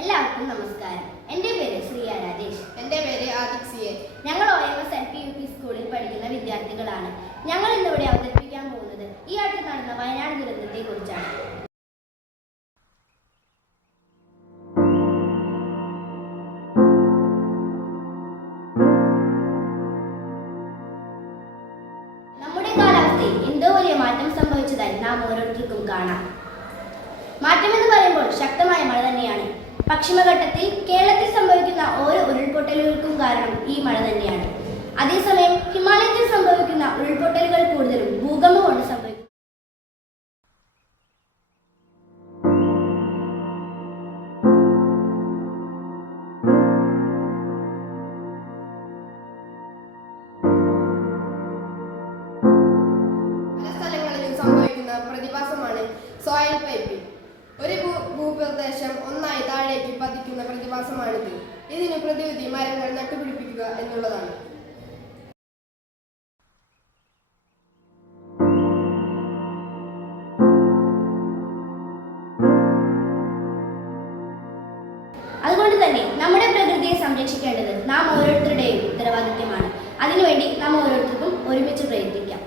എല്ലാവർക്കും നമസ്കാരം. എൻ്റെ പേര് ശ്രീയ രാജേഷ്. എൻ്റെ പേര് ആദിക് സിയെ. ഞങ്ങൾ OMS LP സ്കൂളിൽ പഠിക്കുന്ന വിദ്യാർത്ഥികളാണ്. ഞങ്ങൾ ഇന്നിവിടെ അവതരിപ്പിക്കാൻ പോകുന്നത് ഈ അടുത്ത് നടന്ന വയനാട് ദുരന്തത്തെ കുറിച്ചാണ്. നമ്മുടെ കാലാവസ്ഥയിൽ എന്തോ വലിയ മാറ്റം സംഭവിച്ചതായി നാം ഓരോരുത്തർക്കും കാണാം. മാറ്റമെന്ന് പറയുമ്പോൾ ശക്തമായ മഴ തന്നെയാണ്. പശ്ചിമഘട്ടത്തിൽ കേരളത്തിൽ സംഭവിക്കുന്ന ഓരോ ഉരുൾപൊട്ടലുകൾക്കും കാരണം ഈ മഴ തന്നെയാണ്. അതേസമയം ഹിമാലയത്തിൽ സംഭവിക്കുന്ന ഉരുൾപൊട്ടലുകൾ കൂടുതലും ഭൂകമ്പം കൊണ്ട് സംഭവിക്കും. പല സ്ഥലങ്ങളിലും സംഭവിക്കുന്ന പ്രതിഭാസമാണ് സോയിൽ പൈപ്പിംഗ്. ഒരു ഭൂപ്രദേശം ഒന്നായി താഴേക്ക് പതിക്കുന്ന പ്രതിഭാസമാണിത്. ഇതിന് പ്രതിവിധി മരങ്ങൾ നട്ടുപിടിപ്പിക്കുക എന്നുള്ളതാണ്. അതുകൊണ്ട് തന്നെ നമ്മുടെ പ്രകൃതിയെ സംരക്ഷിക്കേണ്ടത് നാം ഓരോരുത്തരുടെയും ഉത്തരവാദിത്യമാണ്. അതിനുവേണ്ടി നാം ഓരോരുത്തർക്കും ഒരുമിച്ച് പ്രയത്നിക്കാം.